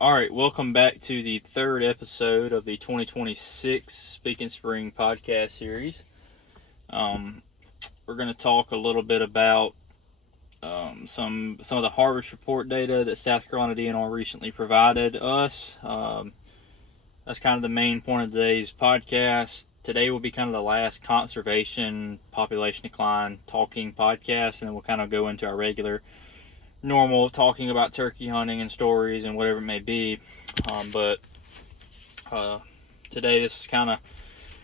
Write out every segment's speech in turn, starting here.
All right, welcome back to the third episode of the 2026 Speakin Spring podcast series. We're going to talk a little bit about some of the harvest report data that South Carolina DNR recently provided us. That's kind of the main point of today's podcast. Today will be kind of the last conservation population decline talking podcast, and then we'll kind of go into our regular normal talking about turkey hunting and stories and whatever it may be. But today this is kind of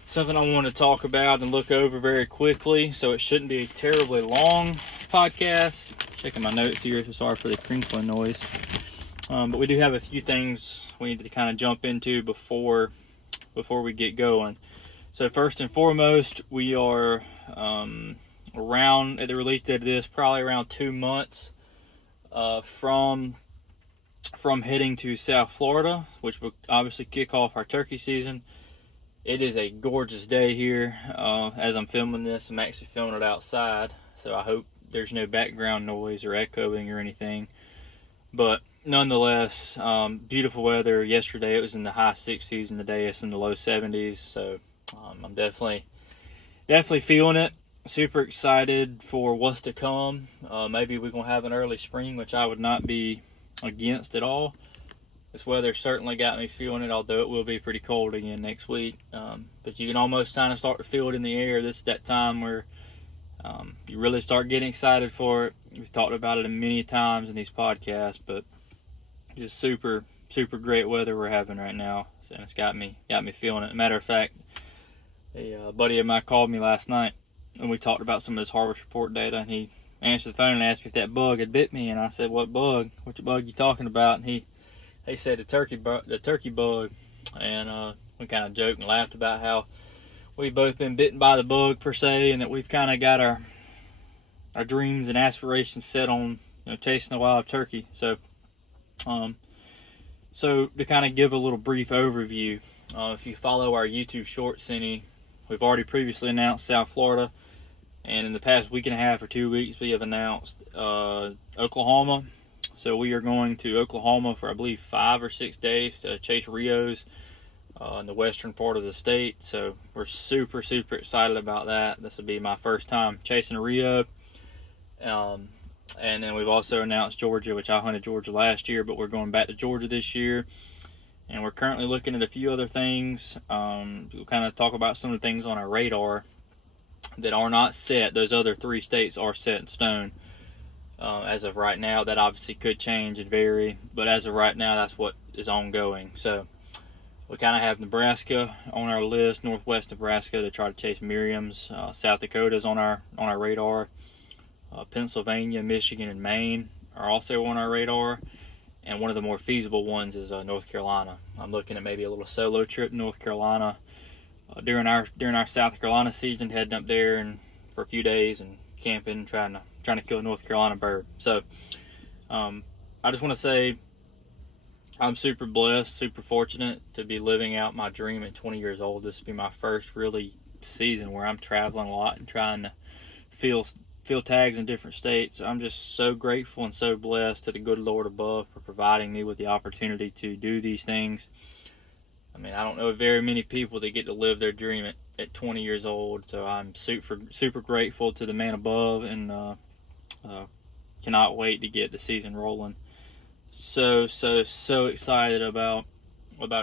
something I want to talk about and look over very quickly, so it shouldn't be a terribly long podcast. Checking my notes here, so sorry for the crinkling noise. But we do have a few things we need to kind of jump into before we get going. So first and foremost, we are around, at the release date of this, probably around 2 months from heading to South Florida, which will obviously kick off our turkey season. It is a gorgeous day here. As I'm filming this, I'm actually filming it outside, so I hope there's no background noise or echoing or anything. But nonetheless, beautiful weather. Yesterday it was in the high 60s, and today it's in the low 70s. So I'm definitely feeling it. Super excited for what's to come. Maybe we're gonna have an early spring, which I would not be against at all. This weather certainly got me feeling it, although it will be pretty cold again next week. But you can almost kind of start to feel it in the air. This is that time where you really start getting excited for it. We've talked about it many times in these podcasts, but just super great weather we're having right now, and it's got me feeling it. Matter of fact, a buddy of mine called me last night, and we talked about some of this harvest report data, and he answered the phone and asked me if that bug had bit me, and I said, "What bug? What bug you talking about?" And he said the turkey bug, and we kind of joked and laughed about how we've both been bitten by the bug per se, and that we've kind of got our dreams and aspirations set on chasing a wild turkey. So to kind of give a little brief overview, if you follow our YouTube shorts any, we've already previously announced South Florida. And in the past week and a half or 2 weeks, we have announced Oklahoma. So we are going to Oklahoma for, I believe, 5 or 6 days to chase Rios in the western part of the state. So we're super excited about that. This will be my first time chasing a Rio. And then we've also announced Georgia, which I hunted Georgia last year, but we're going back to Georgia this year. And we're currently looking at a few other things. We'll kind of talk about some of the things on our radar that are not set. Those other 3 states are set in stone as of right now. That obviously could change and vary, but as of right now, that's what is ongoing. So we kind of have Nebraska on our list, northwest Nebraska, to try to chase Miriam's. South Dakota's on our radar. Pennsylvania, Michigan, and Maine are also on our radar. And one of the more feasible ones is North Carolina. I'm looking at maybe a little solo trip to North Carolina during our South Carolina season, heading up there and for a few days and camping, trying to kill a North Carolina bird. So I just want to say I'm super blessed, super fortunate to be living out my dream at 20 years old. This will be my first really season where I'm traveling a lot and trying to fill tags in different states. I'm just so grateful and so blessed to the good Lord above for providing me with the opportunity to do these things. I mean, I don't know very many people that get to live their dream at 20 years old, so I'm super grateful to the man above, and cannot wait to get the season rolling. So excited about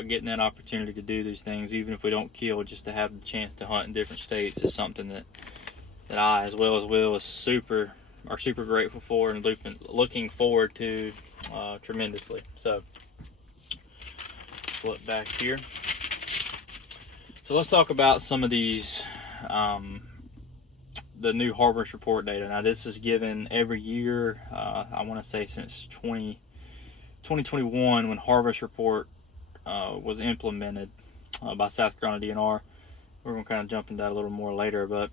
getting that opportunity to do these things, even if we don't kill, just to have the chance to hunt in different states is something that I, as well as Will, are super grateful for and looking forward to tremendously. So flip back here. So let's talk about some of these, the new harvest report data. Now this is given every year, I want to say since 2021 when harvest report was implemented by South Carolina DNR. We're going to kind of jump into that a little more later, but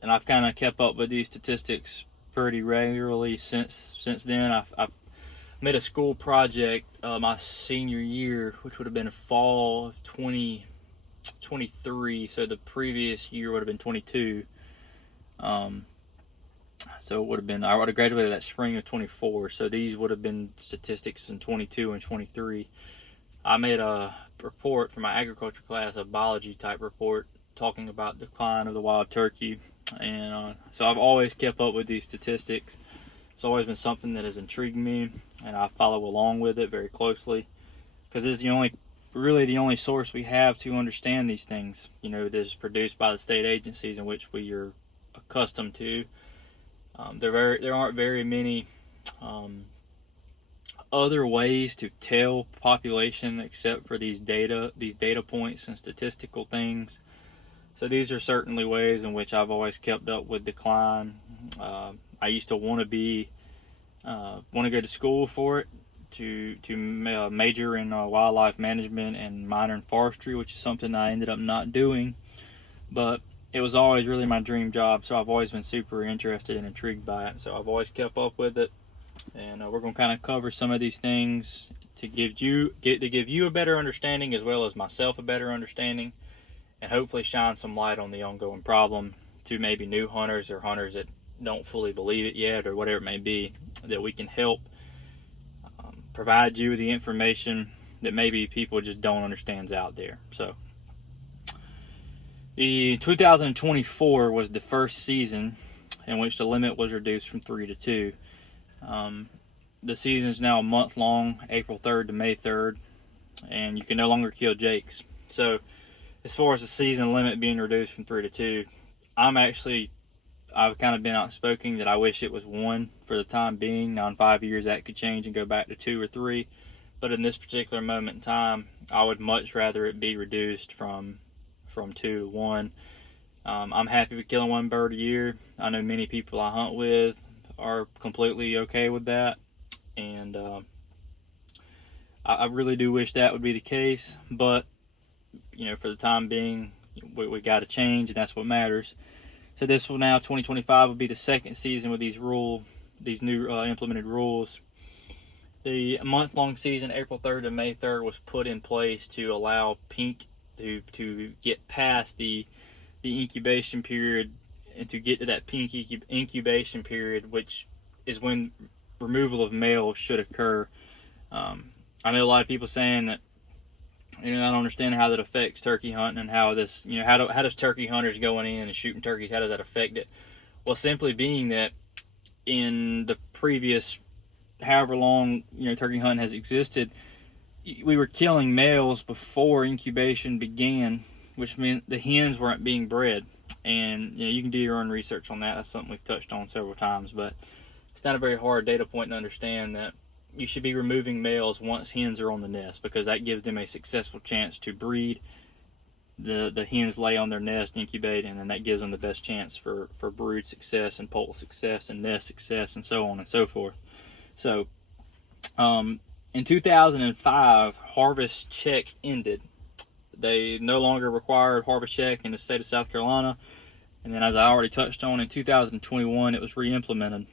and I've kind of kept up with these statistics pretty regularly since then. I've made a school project my senior year, which would have been fall of 2023, so the previous year would have been 22. So it would have been, I would have graduated that spring of 24. So these would have been statistics in 22 and 23. I made a report for my agriculture class, a biology type report, talking about decline of the wild turkey. And so I've always kept up with these statistics. It's always been something that has intrigued me, and I follow along with it very closely, because it's really the only source we have to understand these things. That is produced by the state agencies in which we are accustomed to. There aren't very many other ways to tell population except for these data points and statistical things. So these are certainly ways in which I've always kept up with decline. I used to want to go to school for it, to major in wildlife management and minor in forestry, which is something I ended up not doing. But it was always really my dream job, so I've always been super interested and intrigued by it. So I've always kept up with it, and we're going to kind of cover some of these things to give you a better understanding, as well as myself a better understanding, and hopefully shine some light on the ongoing problem to maybe new hunters or hunters that don't fully believe it yet, or whatever it may be, that we can help provide you with the information that maybe people just don't understand is out there. So the 2024 was the first season in which the limit was reduced from 3 to 2. The season is now a month long, April 3rd to May 3rd, and you can no longer kill jakes. So as far as the season limit being reduced from 3 to 2, I've kind of been outspoken that I wish it was 1 for the time being. Now in 5 years that could change and go back to 2 or 3, but in this particular moment in time, I would much rather it be reduced from 2 to 1. I'm happy with killing 1 bird a year. I know many people I hunt with are completely okay with that, and I really do wish that would be the case, but for the time being, we got to change, and that's what matters. So this will now, 2025, will be the second season with these new implemented rules. The month-long season, April 3rd to May 3rd, was put in place to allow pink to get past the incubation period, and to get to that pink incubation period, which is when removal of males should occur. I know a lot of people saying that, I don't understand how that affects turkey hunting, and how this, how does turkey hunters going in and shooting turkeys, how does that affect it? Well, simply being that in the previous however long turkey hunting has existed, we were killing males before incubation began, which meant the hens weren't being bred. And you can do your own research on that. That's something we've touched on several times, but it's not a very hard data point to understand that you should be removing males once hens are on the nest, because that gives them a successful chance to breed. The hens lay on their nest, incubate, and then that gives them the best chance for brood success and poult success and nest success, and so on and so forth. So in 2005, harvest check ended. They no longer required harvest check in the state of South Carolina, and then, as I already touched on, in 2021 it was re-implemented.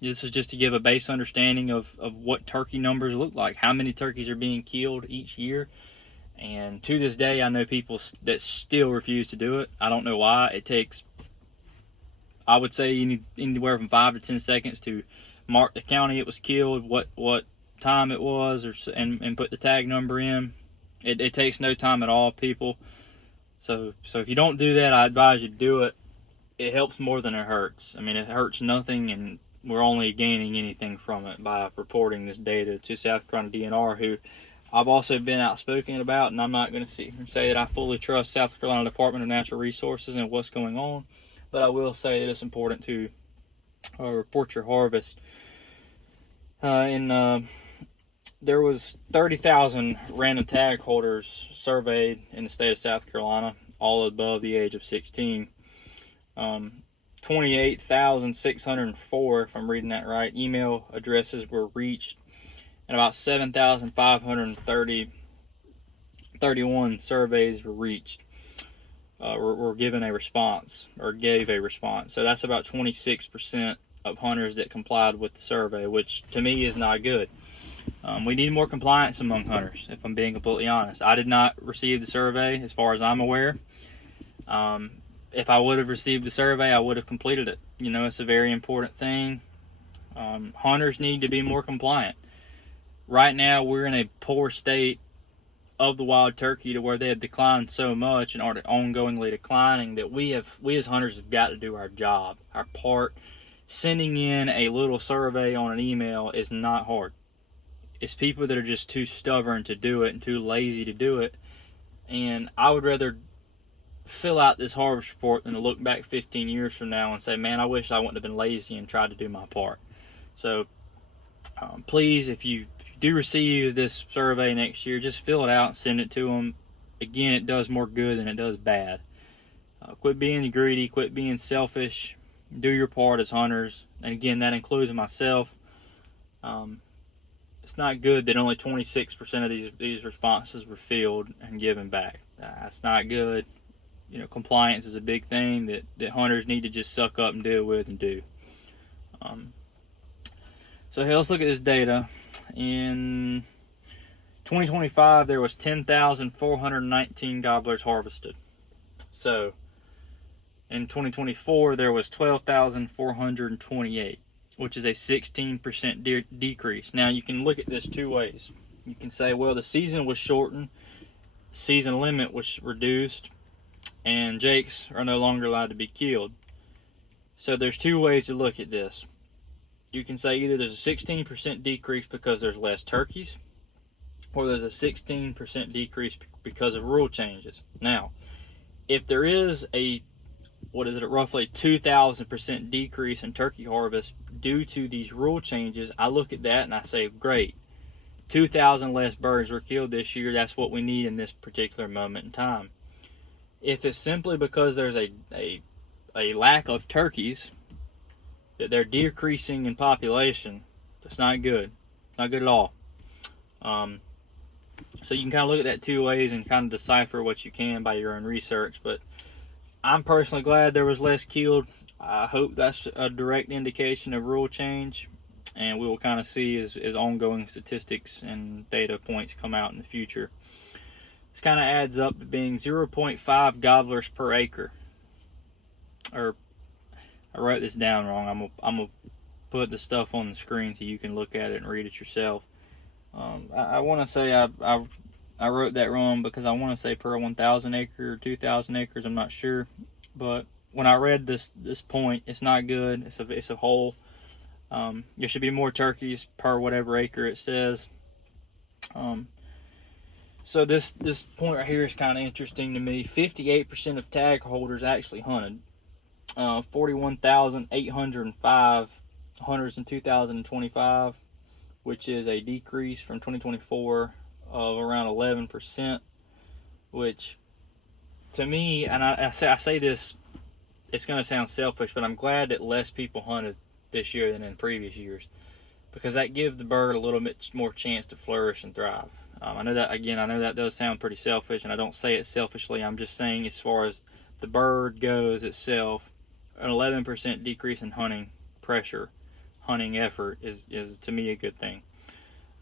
This is just to give a base understanding of what turkey numbers look like, how many turkeys are being killed each year. And to this day, I know people that still refuse to do it. I don't know why. It takes, I would say, you need anywhere from 5 to 10 seconds to mark the county it was killed, what time it was, and put the tag number in. It takes no time at all, people. So if you don't do that, I advise you to do it. It helps more than it hurts. I mean, it hurts nothing, and we're only gaining anything from it by reporting this data to South Carolina DNR, who I've also been outspoken about, and I'm not going to sit here and say that I fully trust South Carolina Department of Natural Resources and what's going on, but I will say that it's important to report your harvest. There was 30,000 random tag holders surveyed in the state of South Carolina, all above the age of 16. 28,604, if I'm reading that right, email addresses were reached, and about 7,531 surveys were reached, were given a response, or gave a response. So that's about 26% of hunters that complied with the survey, which to me is not good. We need more compliance among hunters, if I'm being completely honest. I did not receive the survey as far as I'm aware. if I would have received the survey, I would have completed it. You know, it's a very important thing. Hunters need to be more compliant. Right now, we're in a poor state of the wild turkey to where they have declined so much and are ongoingly declining that we as hunters have got to do our job, our part. Sending in a little survey on an email is not hard. It's people that are just too stubborn to do it and too lazy to do it. And I would rather fill out this harvest report than to look back 15 years from now and say, man, I wish I wouldn't have been lazy and tried to do my part. So please, if you do receive this survey next year, just fill it out and send it to them. Again, it does more good than it does bad. Quit being greedy, quit being selfish, do your part as hunters. And again, that includes myself. It's not good that only 26% of these responses were filled and given back. That's not good. You know, compliance is a big thing that hunters need to just suck up and deal with and do. So hey, let's look at this data. In 2025, there was 10,419 gobblers harvested. So in 2024, there was 12,428, which is a 16% decrease. Now, you can look at this two ways. You can say, well, the season was shortened, season limit was reduced, and jakes are no longer allowed to be killed. So there's two ways to look at this. You can say either there's a 16% decrease because there's less turkeys, or there's a 16% decrease because of rule changes. Now, if there is a roughly 2,000% decrease in turkey harvest due to these rule changes, I look at that and I say, great, 2,000 less birds were killed this year. That's what we need in this particular moment in time. If it's simply because there's a lack of turkeys, that they're decreasing in population, that's not good. Not good at all. So you can kind of look at that two ways and kind of decipher what you can by your own research. But I'm personally glad there was less killed. I hope that's a direct indication of rule change, and we will kind of see as ongoing statistics and data points come out in the future. This kind of adds up to being 0.5 gobblers per acre. Or I wrote this down wrong. I'm gonna put the stuff on the screen so you can look at it and read it yourself. I want to say I wrote that wrong because I want to say per 1,000 acre or 2,000 acres. I'm not sure, but when I read this point, it's not good. It's a whole. There should be more turkeys per whatever acre it says. So this point right here is kind of interesting to me. 58% of tag holders actually hunted. 41,805 hunters in 2025, which is a decrease from 2024 of around 11%, which to me, and I say this, it's going to sound selfish, but I'm glad that less people hunted this year than in previous years, because that gives the bird a little bit more chance to flourish and thrive. I know that does sound pretty selfish, and I don't say it selfishly. I'm just saying as far as the bird goes itself, an 11% decrease in hunting pressure, hunting effort is to me a good thing.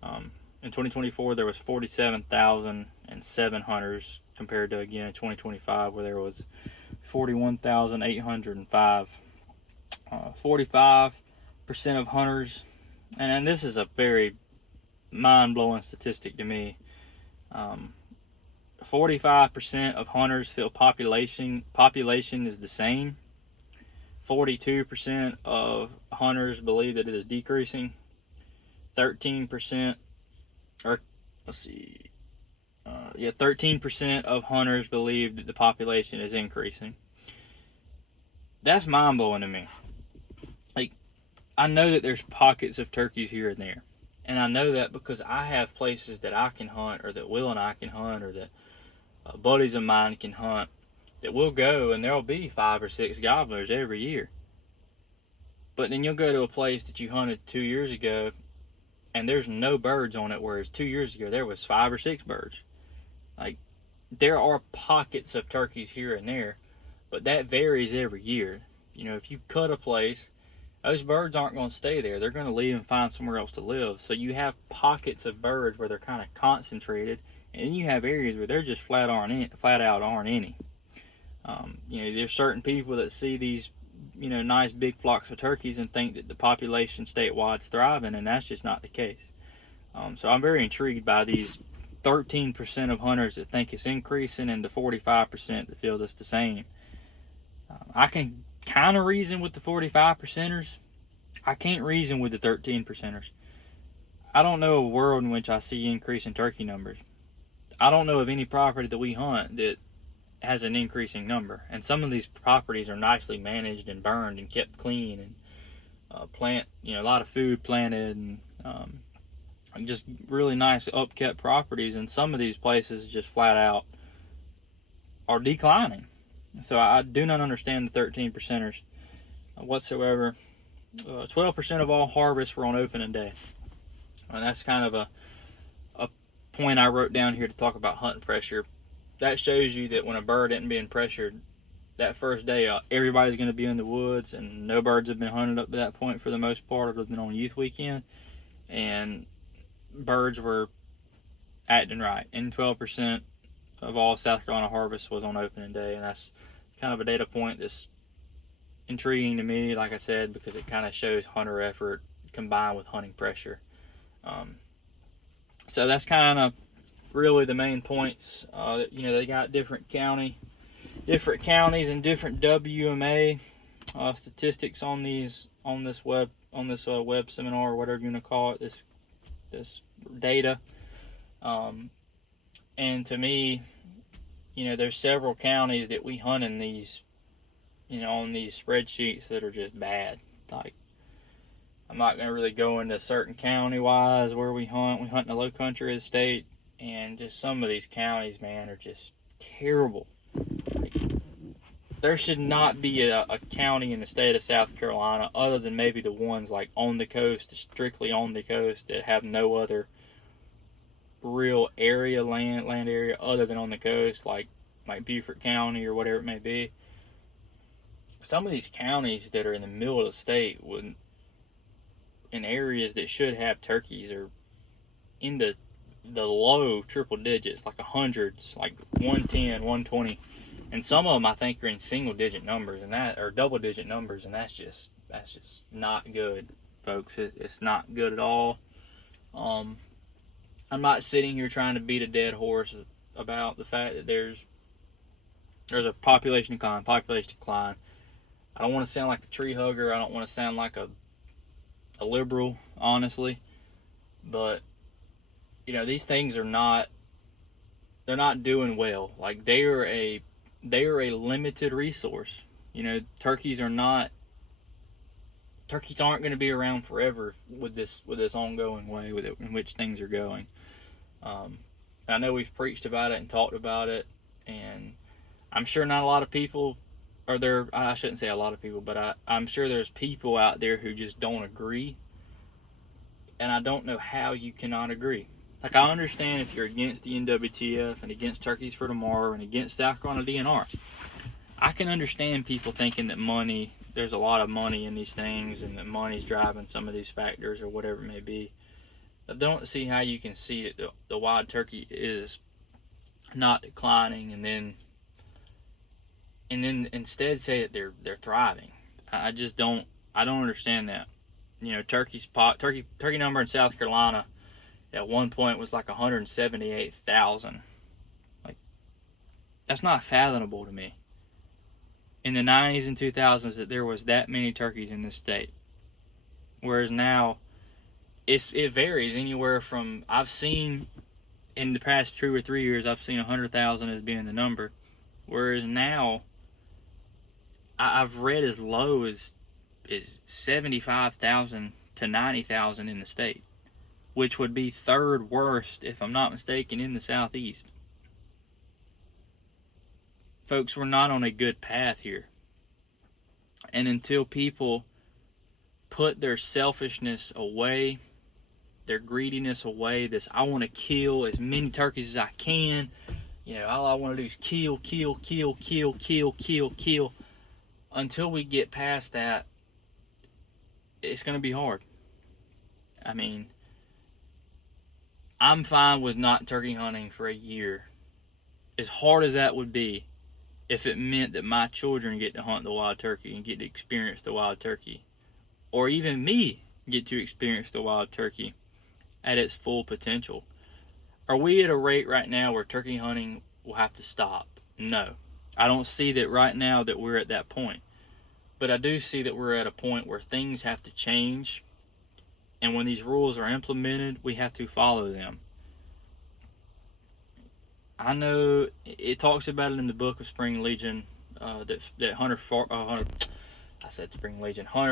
In 2024, there was 47,007 hunters compared to, again, in 2025 where there was 41,805. 45% of hunters, and this is a very mind-blowing statistic to me. 45% of hunters feel population is the same. 42% of hunters believe that it is decreasing. 13% of hunters believe that the population is increasing. That's mind-blowing to me. Like, I know that there's pockets of turkeys here and there. And I know that because I have places that I can hunt, or that Will and I can hunt, or that buddies of mine can hunt, that we'll go and there'll be 5 or 6 gobblers every year. But then you'll go to a place that you hunted 2 years ago and there's no birds on it, whereas 2 years ago there was 5 or 6 birds. Like, there are pockets of turkeys here and there, but that varies every year. You know, if you cut a place, those birds aren't going to stay there. They're going to leave and find somewhere else to live. So you have pockets of birds where they're kind of concentrated, and then you have areas where they're just flat out aren't any. There's certain people that see these, nice big flocks of turkeys and think that the population statewide is thriving, and that's just not the case. So I'm very intrigued by these 13% of hunters that think it's increasing and the 45% that feel it's the same. I can kind of reason with the 45%ers. I can't reason with the 13%ers. I don't know a world in which I see increase in turkey numbers. I don't know of any property that we hunt that has an increasing number. And some of these properties are nicely managed and burned and kept clean, and a lot of food planted, and just really nice upkept properties. And some of these places just flat out are declining. So I do not understand the 13%ers whatsoever. 12% of all harvests were on opening day. And that's kind of a point I wrote down here to talk about hunting pressure. That shows you that when a bird isn't being pressured that first day, everybody's going to be in the woods, and no birds have been hunted up to that point for the most part, other than on youth weekend. And birds were acting right. And 12% of all South Carolina harvest was on opening day, and that's kind of a data point that's intriguing to me, like I said, because it kind of shows hunter effort combined with hunting pressure. So that's kind of really the main points. They got different counties and different WMA statistics on this web seminar, or whatever you want to call it. This data, and to me, there's several counties that we hunt in these, on these spreadsheets that are just bad. Like, I'm not going to really go into certain county-wise where we hunt. We hunt in the low country of the state, and just some of these counties, man, are just terrible. Like, there should not be a county in the state of South Carolina, other than maybe the ones like on the coast, strictly on the coast, that have no other real land area other than on the coast, like Beaufort County or whatever it may be. Some of these counties that are in the middle of the state in areas that should have turkeys are in the low triple digits, like hundreds, like 110, 120. And some of them I think are in single digit numbers, or double digit numbers, and that's just not good, folks. It's not good at all. I'm not sitting here trying to beat a dead horse about the fact that there's a population decline. I don't want to sound like a tree hugger. I don't want to sound like a liberal, honestly. But these things are not doing well. Like, they are a limited resource. Turkeys aren't going to be around forever with this ongoing way in which things are going. I know we've preached about it and talked about it, and I'm sure not a lot of people are there. I shouldn't say a lot of people, but I'm sure there's people out there who just don't agree, and I don't know how you cannot agree. Like, I understand if you're against the NWTF and against Turkeys for Tomorrow and against South Carolina DNR. I can understand people thinking that there's a lot of money in these things, and that money's driving some of these factors or whatever it may be. I don't see how you can see that the wild turkey is not declining, and then instead say that they're thriving. I just don't understand that. Turkey number in South Carolina at one point was like 178,000. Like, that's not fathomable to me. In the 90s and 2000s, that there was that many turkeys in this state. Whereas now, it varies anywhere from, I've seen in the past 2 or 3 years, I've seen 100,000 as being the number. Whereas now, I've read as low as 75,000 to 90,000 in the state, which would be third worst, if I'm not mistaken, in the Southeast. Folks, we're not on a good path here. And until people put their selfishness away, their greediness away, this I want to kill as many turkeys as I can, all I want to do is kill, until we get past that, it's going to be hard. I mean, I'm fine with not turkey hunting for a year. As hard as that would be, if it meant that my children get to hunt the wild turkey and get to experience the wild turkey, or even me get to experience the wild turkey at its full potential. Are we at a rate right now where turkey hunting will have to stop? No. I don't see that right now that we're at that point. But I do see that we're at a point where things have to change, and when these rules are implemented, we have to follow them. I know it talks about it in the book of Spring Legion, that Hunter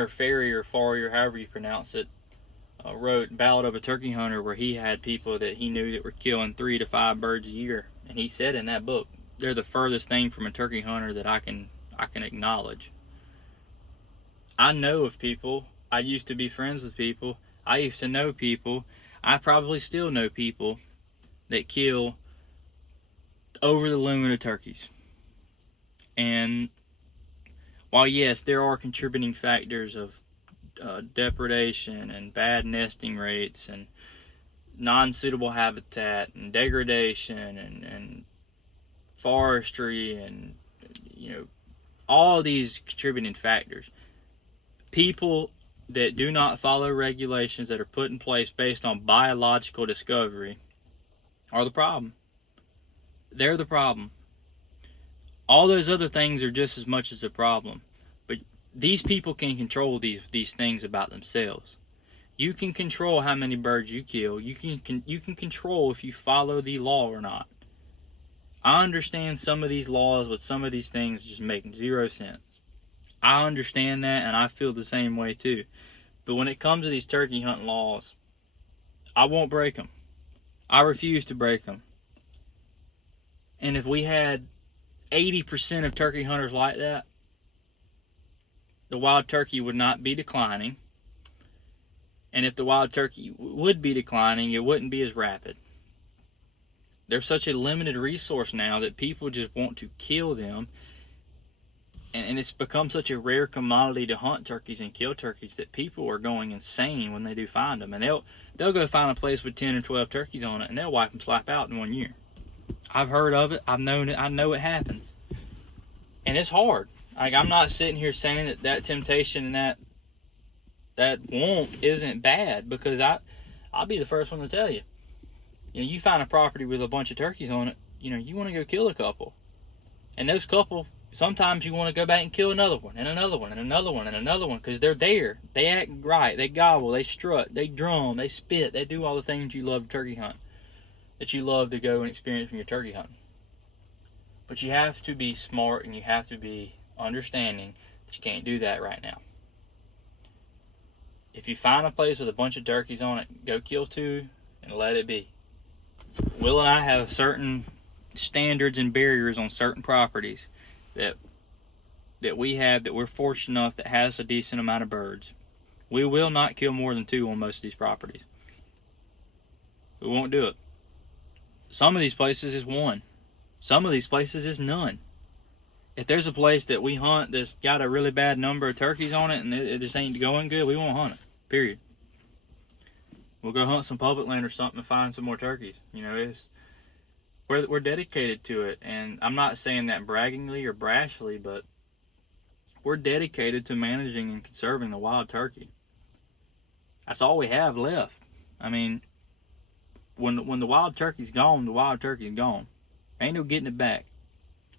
Farrier, however you pronounce it, wrote Ballad of a Turkey Hunter, where he had people that he knew that were killing 3 to 5 birds a year, and he said in that book, they're the furthest thing from a turkey hunter that I can acknowledge. I know of people. I used to be friends with people. I used to know people. I probably still know people that kill over the limit of turkeys. And while yes, there are contributing factors of depredation and bad nesting rates and non-suitable habitat and degradation and forestry and all these contributing factors, people that do not follow regulations that are put in place based on biological discovery are the problem. They're the problem. All those other things are just as much as a problem. But these people can control these things about themselves. You can control how many birds you kill. You can control if you follow the law or not. I understand some of these laws with some of these things just make zero sense. I understand that, and I feel the same way too. But when it comes to these turkey hunting laws, I won't break them. I refuse to break them. And if we had 80% of turkey hunters like that, the wild turkey would not be declining. And if the wild turkey would be declining, it wouldn't be as rapid. There's such a limited resource now that people just want to kill them. And it's become such a rare commodity to hunt turkeys and kill turkeys that people are going insane when they do find them. And they'll go find a place with 10 or 12 turkeys on it, and they'll wipe them slap out in 1 year. I've heard of it. I've known it. I know it happens. And it's hard. Like, I'm not sitting here saying that temptation and that want isn't bad, because I'll be the first one to tell you. You find a property with a bunch of turkeys on it, you want to go kill a couple. And those couple, sometimes you want to go back and kill another one, and another one, and another one, and another one, because they're there. They act right. They gobble. They strut. They drum. They spit. They do all the things you love to turkey hunt, that you love to go and experience when you're turkey hunting. But you have to be smart, and you have to be understanding that you can't do that right now. If you find a place with a bunch of turkeys on it, go kill 2 and let it be. Will and I have certain standards and barriers on certain properties that we have, that we're fortunate enough that has a decent amount of birds. We will not kill more than 2 on most of these properties. We won't do it. Some of these places is 1. Some of these places is none. If there's a place that we hunt that's got a really bad number of turkeys on it and it just ain't going good, we won't hunt it. Period. We'll go hunt some public land or something and find some more turkeys. We're dedicated to it, and I'm not saying that braggingly or brashly, but we're dedicated to managing and conserving the wild turkey. That's all we have left. I mean, when the wild turkey's gone, the wild turkey's gone. Ain't no getting it back.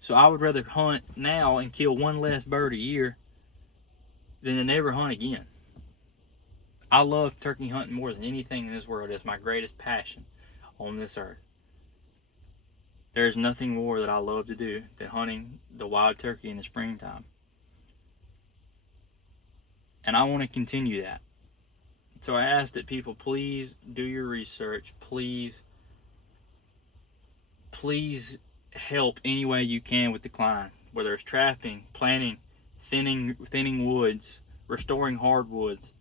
So I would rather hunt now and kill 1 less bird a year than to never hunt again. I love turkey hunting more than anything in this world. It's my greatest passion on this earth. There's nothing more that I love to do than hunting the wild turkey in the springtime. And I want to continue that. So I ask that people please do your research. Please help any way you can with decline. Whether it's trapping, planting, thinning woods, restoring hardwoods,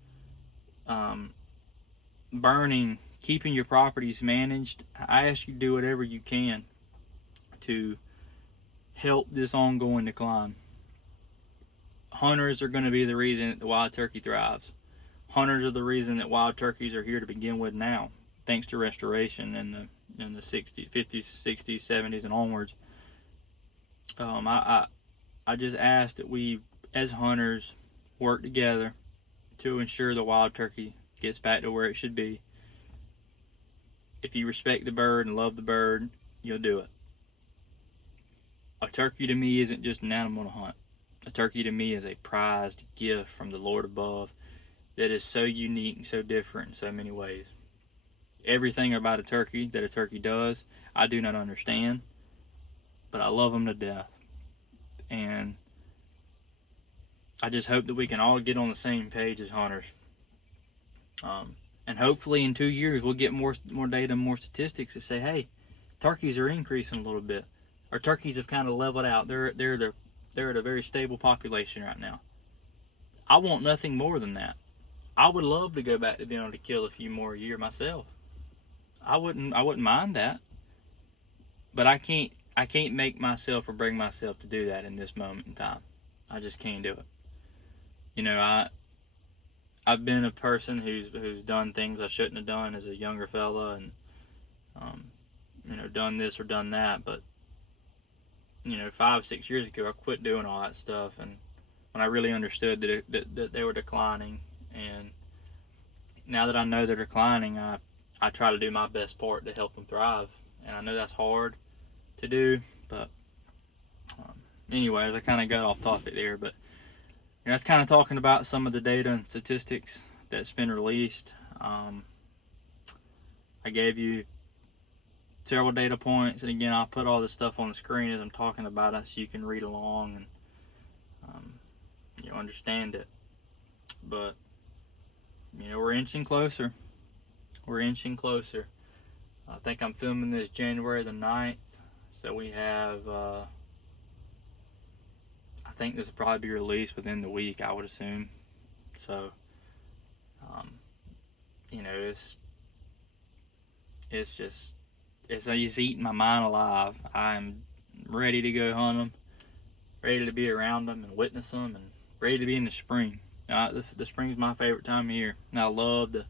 burning, keeping your properties managed. I ask you to do whatever you can to help this ongoing decline. Hunters are going to be the reason that the wild turkey thrives. Hunters are the reason that wild turkeys are here to begin with now, thanks to restoration in the 60s, 50s, 60s, 70s, and onwards. I just ask that we, as hunters, work together to ensure the wild turkey gets back to where it should be. If you respect the bird and love the bird, you'll do it. A turkey to me isn't just an animal to hunt. A turkey to me is a prized gift from the Lord above that is so unique and so different in so many ways. Everything about a turkey that a turkey does, I do not understand, but I love them to death. And I just hope that we can all get on the same page as hunters. And hopefully in 2 years we'll get more data and more statistics that say, hey, turkeys are increasing a little bit. Our turkeys have kind of leveled out. They're at a very stable population right now. I want nothing more than that. I would love to go back to being able to kill a few more a year myself. I wouldn't mind that. But I can't make myself or bring myself to do that in this moment in time. I just can't do it. You know, I've been a person who's done things I shouldn't have done as a younger fella, and done this or done that. But 5-6 years ago, I quit doing all that stuff, and when I really understood that they were declining, and now that I know they're declining, I try to do my best part to help them thrive. And I know that's hard to do, but anyways, I kind of got off topic there, but that's kind of talking about some of the data and statistics that's been released. I gave you several data points, and again, I'll put all this stuff on the screen as I'm talking about it so you can read along and understand it. But we're inching closer. We're inching closer. I think I'm filming this January the 9th, so we have I think this will probably be released within the week, I would assume. So it's eating my mind alive. I'm ready to go hunt them, ready to be around them and witness them, and ready to be in the spring. The spring's my favorite time of year, and I love the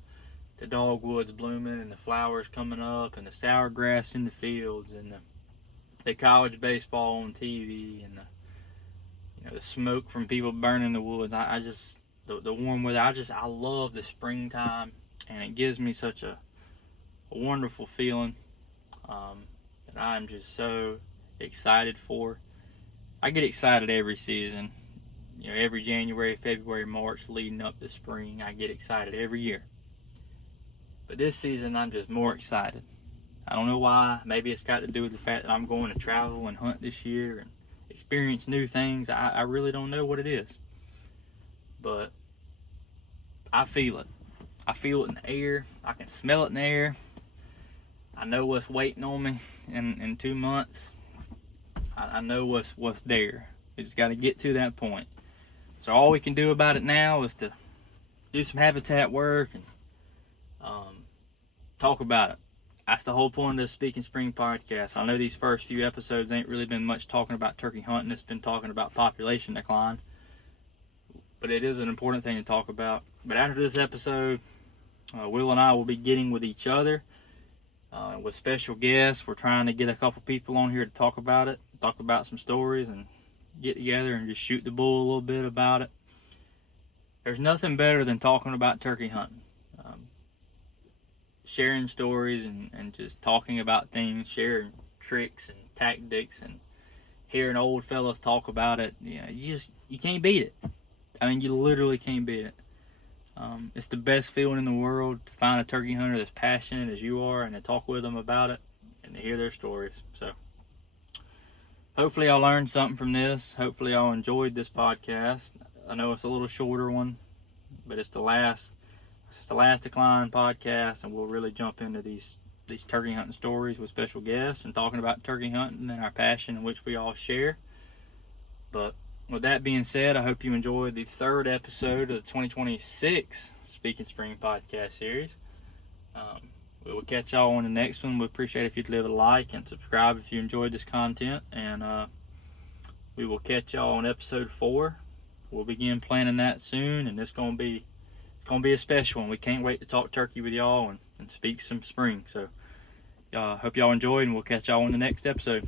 dogwoods blooming and the flowers coming up and the sour grass in the fields and the college baseball on TV and the smoke from people burning the woods. I just the warm weather. I love the springtime, and it gives me such a wonderful feeling that I'm just so excited for. I get excited every season. Every January, February, March leading up to spring, I get excited every year. But this season, I'm just more excited. I don't know why. Maybe it's got to do with the fact that I'm going to travel and hunt this year and experience new things. I really don't know what it is. But I feel it. I feel it in the air. I can smell it in the air. I know what's waiting on me in 2 months. I know what's there. We just got to get to that point. So all we can do about it now is to do some habitat work and talk about it. That's the whole point of the Speakin Spring podcast. I know these first few episodes ain't really been much talking about turkey hunting. It's been talking about population decline. But it is an important thing to talk about. But after this episode, Will and I will be getting with each other with special guests. We're trying to get a couple people on here to talk about it, talk about some stories, and get together and just shoot the bull a little bit about it. There's nothing better than talking about turkey hunting. Sharing stories and just talking about things, sharing tricks and tactics, and hearing old fellas talk about it. You can't beat it. I mean, you literally can't beat it. It's the best feeling in the world to find a turkey hunter that's passionate as you are and to talk with them about it and to hear their stories. So hopefully y'all learned something from this. Hopefully y'all enjoyed this podcast. I know it's a little shorter one, but it's the last decline podcast, and we'll really jump into these turkey hunting stories with special guests and talking about turkey hunting and our passion in which we all share. But with that being said, I hope you enjoyed the third episode of the 2026 Speakin Spring podcast series. We will catch y'all on the next one. We appreciate if you'd leave a like and subscribe if you enjoyed this content. And we will catch y'all on episode 4. We'll begin planning that soon, and it's gonna be a special one. We can't wait to talk turkey with y'all and speak some spring. So hope y'all enjoyed, and we'll catch y'all on the next episode.